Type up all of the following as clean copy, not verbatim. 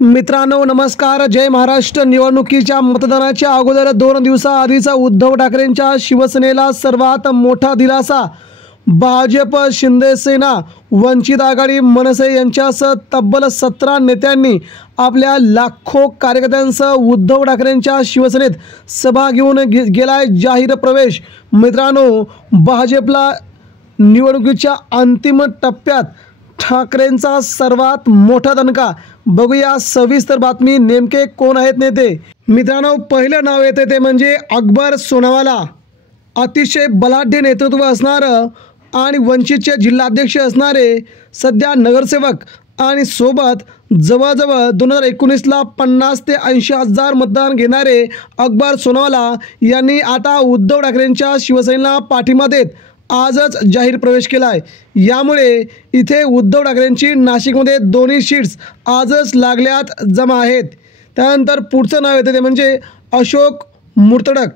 मित्रांनो नमस्कार। जय महाराष्ट्र। निवडणुकीच्या मतदानाच्या अगोदर 2 दिवसाआधीचा उद्धव ठाकरेंच्या शिवसेनेला सर्वात मोठा दिलासा। भाजप, शिंदे सेना, वंचित आघाडी, मनसे यांच्यासह तब्बल 17 नेत्यांनी आपल्या लाखो कार्यकर्त्यांसह उद्धव ठाकरेंच्या शिवसेनेत सभा घेऊन गेलाय जाहीर प्रवेश। मित्रांनो भाजपला निवडणुकीच्या अंतिम टप्प्यात ठाकरेंचा सर्वात मोठा दणका। बघूया सविस्तर बातमी, नेमके कोण आहेत नेते। मित्रांनो पहिलं नाव येते ते म्हणजे अकबर सोनावाला। अतिशय बलाढ्य नेतृत्व असणारं आणि वंचितचे जिल्हाध्यक्ष असणारे, सध्या नगरसेवक आणि सोबत जवळजवळ 2019ला 50 ते 80 हजार मतदान घेणारे अकबर सोनावाला यांनी आता उद्धव ठाकरेंच्या शिवसेनेला पाठिंबा देत आजच जाहीर प्रवेश केला आहे। यामुळे इथे उद्धव ठाकरेंची नाशिकमध्ये दोन्ही सीट्स आजच लागल्यात जमा आहेत। त्यानंतर पुढचं नाव येते ते म्हणजे अशोक मुर्तडक,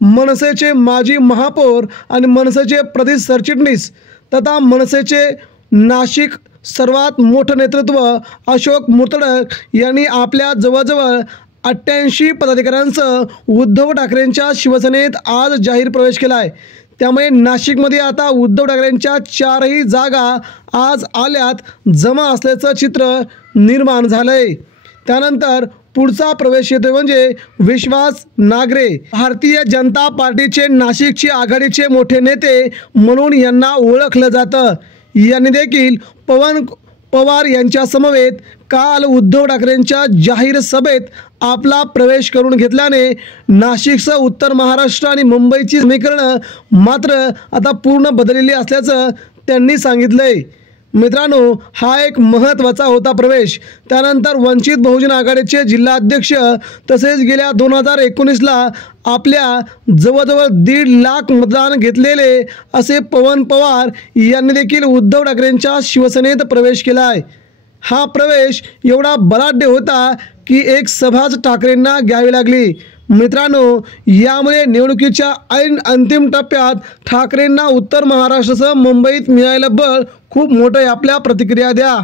मनसेचे माजी महापौर आणि मनसेचे प्रदेश सरचिटणीस तथा मनसेचे नाशिक सर्वात मोठं नेतृत्व अशोक मुर्तडक यांनी आपल्या जवळजवळ 88 पदाधिकाऱ्यांसह उद्धव ठाकरेंच्या शिवसेनेत आज जाहीर प्रवेश केला आहे। त्यामुळे नाशिकमध्ये आता उद्धव ठाकरेंच्या 4ही जागा आज आल्यात जमा असल्याचं चित्र निर्माण झालंय। त्यानंतर पुढचा प्रवेश येतो म्हणजे विश्वास नागरे, भारतीय जनता पार्टीचे नाशिकची आघाडीचे मोठे नेते म्हणून यांना ओळखलं जातं। यांनी देखील पवन पवार यांच्या समवेत काल उद्धव ठाकरेंच्या जाहीर सभेत आपला प्रवेश करून घेतल्याने नाशिकसह उत्तर महाराष्ट्र आणि मुंबईची समीकरणं मात्र आता पूर्ण बदललेली असल्याचं त्यांनी सांगितलंय। मित्रांनो हा एक महत्त्वाचा होता प्रवेश। त्यानंतर वंचित बहुजन आघाडीचे जिल्हाध्यक्ष तसेच गेल्या 2019ला आपल्या जवळजवळ 1.5 लाख मतदान घेतलेले असे पवन पवार यांनी देखील उद्धव ठाकरेंच्या शिवसेनेत प्रवेश केला आहे। हा प्रवेश एवढा बलाढ्य होता की एक सभाच ठाकरेंना घ्यावी लागली। मित्रांनो यामुळे निवडणुकीच्या ऐन अंतिम टप्प्यात ठाकरेंना उत्तर महाराष्ट्रासह मुंबईत मिळालेलं बळ खूप मोठं आहे। आपल्या प्रतिक्रिया द्या।